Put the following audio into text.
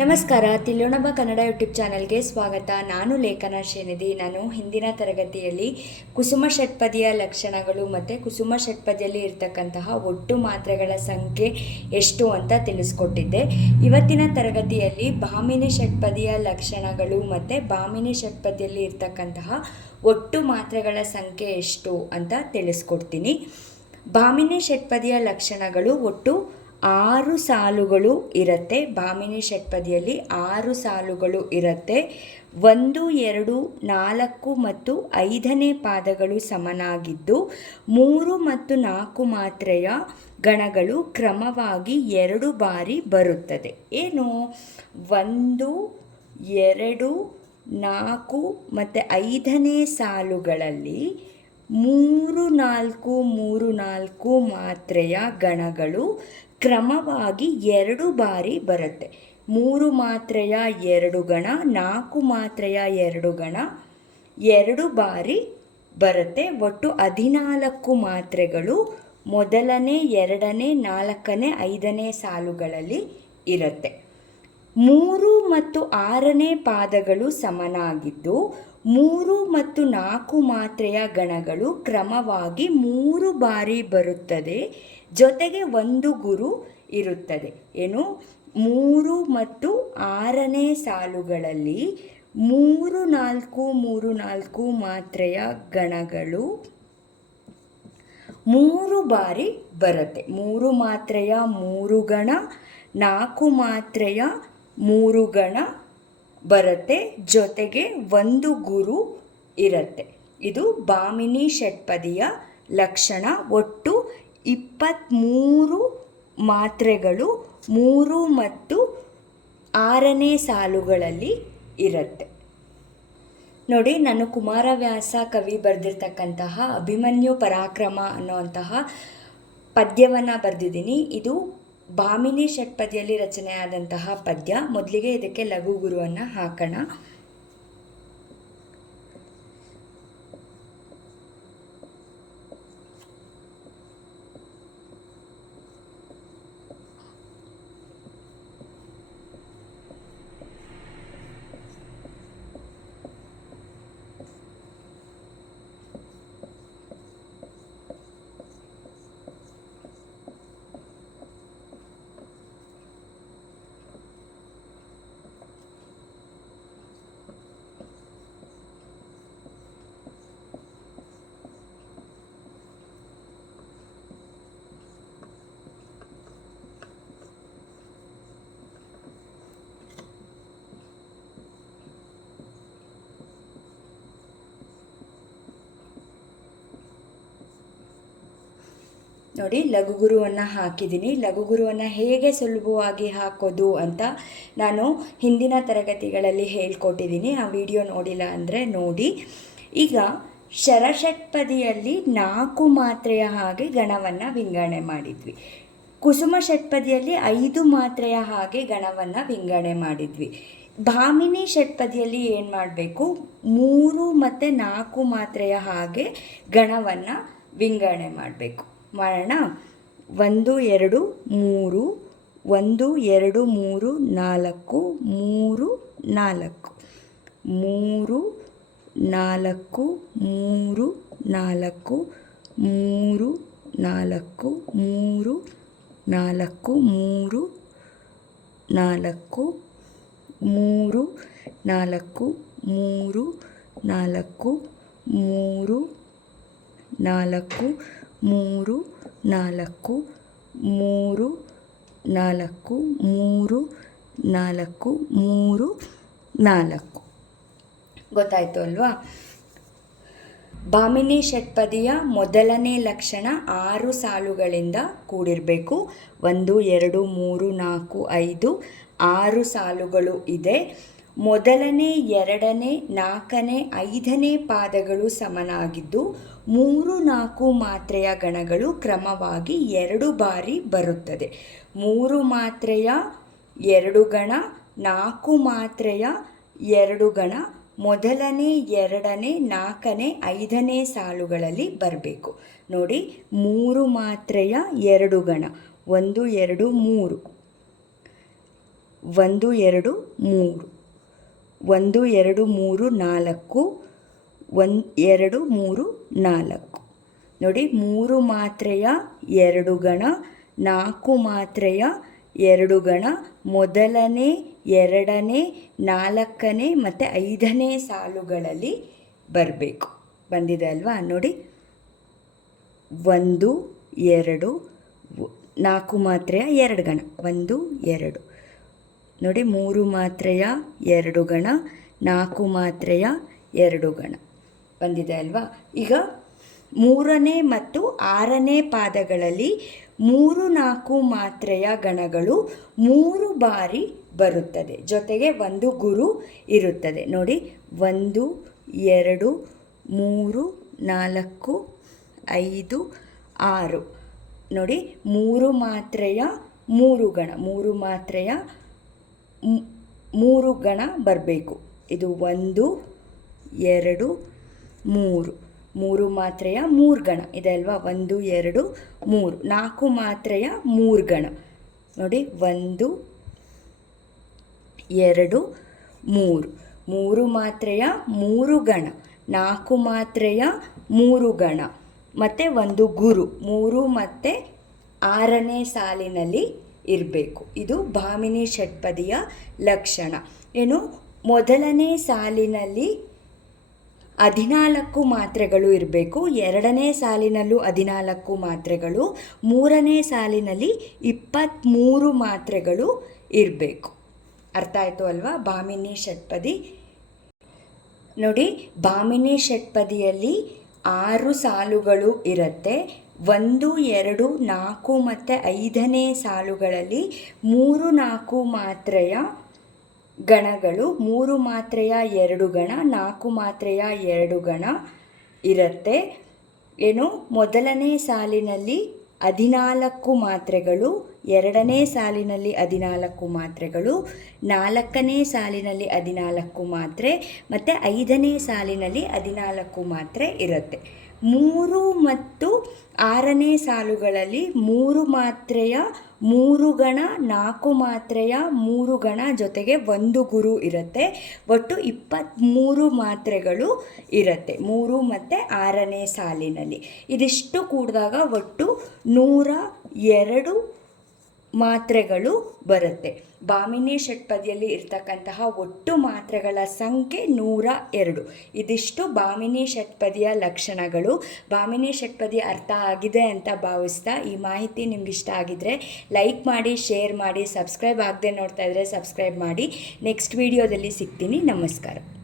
ನಮಸ್ಕಾರ, ತಿಳಿಯೋಣ ಕನ್ನಡ ಯೂಟ್ಯೂಬ್ ಚಾನಲ್ಗೆ ಸ್ವಾಗತ. ನಾನು ಲೇಖನ ಶ್ರೀನಿಧಿ. ನಾನು ಹಿಂದಿನ ತರಗತಿಯಲ್ಲಿ ಕುಸುಮ ಷಟ್ಪದಿಯ ಲಕ್ಷಣಗಳು ಮತ್ತು ಕುಸುಮ ಷಟ್ಪದಿಯಲ್ಲಿ ಇರ್ತಕ್ಕಂತಹ ಒಟ್ಟು ಮಾತ್ರೆಗಳ ಸಂಖ್ಯೆ ಎಷ್ಟು ಅಂತ ತಿಳಿಸ್ಕೊಟ್ಟಿದ್ದೆ. ಇವತ್ತಿನ ತರಗತಿಯಲ್ಲಿ ಭಾಮಿನಿ ಷಟ್ಪದಿಯ ಲಕ್ಷಣಗಳು ಮತ್ತು ಭಾಮಿನಿ ಷಟ್ಪದಿಯಲ್ಲಿ ಇರ್ತಕ್ಕಂತಹ ಒಟ್ಟು ಮಾತ್ರೆಗಳ ಸಂಖ್ಯೆ ಎಷ್ಟು ಅಂತ ತಿಳಿಸ್ಕೊಡ್ತೀನಿ. ಭಾಮಿನಿ ಷಟ್ಪದಿಯ ಲಕ್ಷಣಗಳು ಒಟ್ಟು 6 ಸಾಲುಗಳು ಇರುತ್ತೆ. ಭಾಮಿನಿ ಷಟ್ಪದಿಯಲ್ಲಿ 6 ಸಾಲುಗಳು ಇರುತ್ತೆ. 1, 2, 4 ಮತ್ತು 5ನೇ ಪಾದಗಳು ಸಮನಾಗಿದ್ದು 3 ಮತ್ತು 4 ಮಾತ್ರೆಯ ಗಣಗಳು ಕ್ರಮವಾಗಿ 2 ಬಾರಿ ಬರುತ್ತದೆ. ಏನು? 1, 2, 4 ಮತ್ತು 5ನೇ ಸಾಲುಗಳಲ್ಲಿ 3, 4, 3, 4 ಮಾತ್ರೆಯ ಗಣಗಳು ಕ್ರಮವಾಗಿ 2 ಬಾರಿ ಬರುತ್ತೆ. 3 ಮಾತ್ರೆಯ 2 ಗಣ, 4 ಮಾತ್ರೆಯ 2 ಗಣ 2 ಬಾರಿ ಬರುತ್ತೆ. ಒಟ್ಟು 14 ಮಾತ್ರೆಗಳು ಮೊದಲನೇ, ಎರಡನೇ, 4ನೇ, 5ನೇ ಸಾಲುಗಳಲ್ಲಿ ಇರುತ್ತೆ. 3 ಮತ್ತು 6ನೇ ಪಾದಗಳು ಸಮನಾಗಿದ್ದು 3 ಮತ್ತು 4 ಮಾತ್ರೆಯ ಗಣಗಳು ಕ್ರಮವಾಗಿ 3 ಬಾರಿ ಬರುತ್ತದೆ. ಜೊತೆಗೆ 1 ಗುರು ಇರುತ್ತದೆ. ಏನು? 3 ಮತ್ತು 6ನೇ ಸಾಲುಗಳಲ್ಲಿ 3, 4, 3, 4 ಮಾತ್ರೆಯ ಗಣಗಳು 3 ಬಾರಿ ಬರುತ್ತೆ. 3 ಮಾತ್ರೆಯ 3 ಗಣ, 4 ಮಾತ್ರೆಯ 3 ಗಣ ಬರುತ್ತೆ. ಜೊತೆಗೆ 1 ಗುರು ಇರುತ್ತೆ. ಇದು ಭಾಮಿನಿ ಷಟ್ಪದಿಯ ಲಕ್ಷಣ. ಒಟ್ಟು 23 ಮಾತ್ರೆಗಳು 3 ಮತ್ತು 6ನೇ ಸಾಲುಗಳಲ್ಲಿ ಇರುತ್ತೆ. ನೋಡಿ, ನಾನು ಕುಮಾರವ್ಯಾಸ ಕವಿ ಬರೆದಿರ್ತಕ್ಕಂತಹ ಅಭಿಮನ್ಯು ಪರಾಕ್ರಮ ಅನ್ನುವಂತಹ ಪದ್ಯವನ್ನು ಬರೆದಿದ್ದೀನಿ. ಇದು ಭಾಮಿನಿ ಷಟ್ಪದಿಯಲ್ಲಿ ರಚನೆಯಾದಂತಹ ಪದ್ಯ. ಮೊದಲಿಗೆ ಇದಕ್ಕೆ ಲಘು ಗುರುವನ್ನು ಹಾಕೋಣ. ನೋಡಿ, ಲಘುಗುರುವನ್ನು ಹಾಕಿದ್ದೀನಿ. ಲಘುಗುರುವನ್ನು ಹೇಗೆ ಸುಲಭವಾಗಿ ಹಾಕೋದು ಅಂತ ನಾನು ಹಿಂದಿನ ತರಗತಿಗಳಲ್ಲಿ ಹೇಳ್ಕೊಟ್ಟಿದ್ದೀನಿ. ಆ ವಿಡಿಯೋ ನೋಡಿಲ್ಲ ಅಂದರೆ ನೋಡಿ. ಈಗ ಶರಷಟ್ಪದಿಯಲ್ಲಿ 4 ಮಾತ್ರೆಯ ಹಾಗೆ ಗಣವನ್ನು ವಿಂಗಡಣೆ ಮಾಡಿದ್ವಿ. ಕುಸುಮ ಷಟ್ಪದಿಯಲ್ಲಿ 5 ಮಾತ್ರೆಯ ಹಾಗೆ ಗಣವನ್ನು ವಿಂಗಡಣೆ ಮಾಡಿದ್ವಿ. ಭಾಮಿನಿ ಷಟ್ಪದಿಯಲ್ಲಿ ಏನು ಮಾಡಬೇಕು? 3 ಮತ್ತು 4 ಮಾತ್ರೆಯ ಹಾಗೆ ಗಣವನ್ನು ವಿಂಗಡಣೆ ಮಾಡಬೇಕು. ಮಾಡೋಣ. 1, 2, 3, 1, 2, 3, 4, 3, 4, 3, 4, 3, 4, 3, 4, 3, 4, 3, 4, 3, 4, 3, 4, 3, 4, 3, 4, 3, 4, 3, 4, 3, 4 ಗೊತ್ತಾಯ್ತು ಅಲ್ವಾ? ಭಾಮಿನಿ ಷಟ್ಪದಿಯ ಮೊದಲನೇ ಲಕ್ಷಣ 6 ಸಾಲುಗಳಿಂದ ಕೂಡಿರಬೇಕು. 1, 2, 3, 4, 5 6 ಸಾಲುಗಳು ಇದೆ. ಮೊದಲನೇ, ಎರಡನೇ, 4ನೇ, 5ನೇ ಪಾದಗಳು ಸಮನಾಗಿದ್ದು 3, 4 ಮಾತ್ರೆಯ ಗಣಗಳು ಕ್ರಮವಾಗಿ 2 ಬಾರಿ ಬರುತ್ತದೆ. 3 ಮಾತ್ರೆಯ 2 ಗಣ, 4 ಮಾತ್ರೆಯ 2 ಗಣ ಮೊದಲನೇ, ಎರಡನೇ, 4ನೇ, 5ನೇ ಸಾಲುಗಳಲ್ಲಿ ಬರಬೇಕು. ನೋಡಿ, 3 ಮಾತ್ರೆಯ 2 ಗಣ 1, 2, 3 1 2 3 1 2 3 4 1 2 3 4 ನೋಡಿ, 3 ಮಾತ್ರೆಯ 2 ಗಣ, 4 ಮಾತ್ರೆಯ 2 ಗಣ ಮೊದಲನೇ, ಎರಡನೇ, ನಾಲ್ಕನೇ ಮತ್ತು 5ನೇ ಸಾಲುಗಳಲ್ಲಿ ಬರಬೇಕು. ಬಂದಿದೆ ಅಲ್ವಾ? ನೋಡಿ, 1 2 4 ಮಾತ್ರೆಯ 2 ಗಣ 1 2 ನೋಡಿ, 3 ಮಾತ್ರೆಯ 2 ಗಣ, 4 ಮಾತ್ರೆಯ 2 ಗಣ ಬಂದಿದೆ ಅಲ್ವಾ? ಈಗ 3ನೇ ಮತ್ತು 6ನೇ ಪಾದಗಳಲ್ಲಿ 3 4 ಮಾತ್ರೆಯ ಗಣಗಳು 3 ಬಾರಿ ಬರುತ್ತದೆ, ಜೊತೆಗೆ ಒಂದು ಗುರು ಇರುತ್ತದೆ. ನೋಡಿ, 1 2 3 4 5 6 ನೋಡಿ, 3 ಮಾತ್ರೆಯ 3 ಗಣ, 3 ಮಾತ್ರೆಯ 3 ಗಣ ಬರಬೇಕು. ಇದು 1 2 3 3 ಮಾತ್ರೆಯ 3 ಗಣ ಇದೆ ಅಲ್ವಾ? 1 2 3 4 ಮಾತ್ರೆಯ 3 ಗಣ ನೋಡಿ, 1 2 3 3 ಮಾತ್ರೆಯ 3 ಗಣ, 4 ಮಾತ್ರೆಯ 3 ಗಣ ಮತ್ತು ಒಂದು ಗುರು 3 ಮತ್ತು 6ನೇ ಸಾಲಿನಲ್ಲಿ ಇರಬೇಕು. ಇದು ಭಾಮಿನಿ ಷಟ್ಪದಿಯ ಲಕ್ಷಣ. ಏನು, ಮೊದಲನೇ ಸಾಲಿನಲ್ಲಿ 14 ಮಾತ್ರೆಗಳು ಇರಬೇಕು, 2ನೇ ಸಾಲಿನಲ್ಲೂ 14 ಮಾತ್ರೆಗಳು, 3ನೇ ಸಾಲಿನಲ್ಲಿ 23 ಮಾತ್ರೆಗಳು ಇರಬೇಕು. ಅರ್ಥ ಆಯಿತು ಅಲ್ವಾ? ಭಾಮಿನಿ ಷಟ್ಪದಿ ನೋಡಿ, ಭಾಮಿನಿ ಷಟ್ಪದಿಯಲ್ಲಿ 6 ಸಾಲುಗಳು ಇರುತ್ತೆ. 1 2 4 ಮತ್ತು 5ನೇ ಸಾಲುಗಳಲ್ಲಿ 3 4 ಮಾತ್ರೆಯ ಗಣಗಳು, 3 ಮಾತ್ರೆಯ 2 ಗಣ, 4 ಮಾತ್ರೆಯ 2 ಗಣ ಇರುತ್ತೆ. ಏನು, ಮೊದಲನೇ ಸಾಲಿನಲ್ಲಿ 14 ಮಾತ್ರೆಗಳು, 2ನೇ ಸಾಲಿನಲ್ಲಿ 14 ಮಾತ್ರೆಗಳು, 4ನೇ ಸಾಲಿನಲ್ಲಿ 14 ಮಾತ್ರೆ ಮತ್ತು 5ನೇ ಸಾಲಿನಲ್ಲಿ 14 ಮಾತ್ರೆ ಇರುತ್ತೆ. 3 ಮತ್ತು 6ನೇ ಸಾಲುಗಳಲ್ಲಿ 3 ಮಾತ್ರೆಯ 3 ಗಣ, 4 ಮಾತ್ರೆಯ 3 ಗಣ ಜೊತೆಗೆ ಒಂದು ಗುರು ಇರುತ್ತೆ. ಒಟ್ಟು 23 ಮಾತ್ರೆಗಳು ಇರುತ್ತೆ 3 ಮತ್ತು 6ನೇ ಸಾಲಿನಲ್ಲಿ. ಇದಿಷ್ಟು ಕೂಡಿದಾಗ ಒಟ್ಟು 102 ಮಾತ್ರೆಗಳು ಬರುತ್ತೆ. ಭಾಮಿನಿ ಷಟ್ಪದಿಯಲ್ಲಿ ಇರ್ತಕ್ಕಂತಹ ಒಟ್ಟು ಮಾತ್ರೆಗಳ ಸಂಖ್ಯೆ 102. ಇದಿಷ್ಟು ಭಾಮಿನಿ ಷಟ್ಪದಿಯ ಲಕ್ಷಣಗಳು. ಭಾಮಿನಿ ಷಟ್ಪದಿ ಅರ್ಥ ಆಗಿದೆ ಅಂತ ಭಾವಿಸ್ತಾ, ಈ ಮಾಹಿತಿ ನಿಮ್ಗೆ ಇಷ್ಟ ಆಗಿದ್ರೆ ಲೈಕ್ ಮಾಡಿ, ಶೇರ್ ಮಾಡಿ, ಸಬ್ಸ್ಕ್ರೈಬ್ ಆಗದೆ ನೋಡ್ತಾ ಇದ್ದರೆ ಸಬ್ಸ್ಕ್ರೈಬ್ ಮಾಡಿ. ನೆಕ್ಸ್ಟ್ ವಿಡಿಯೋದಲ್ಲಿ ಸಿಗ್ತೀನಿ. ನಮಸ್ಕಾರ.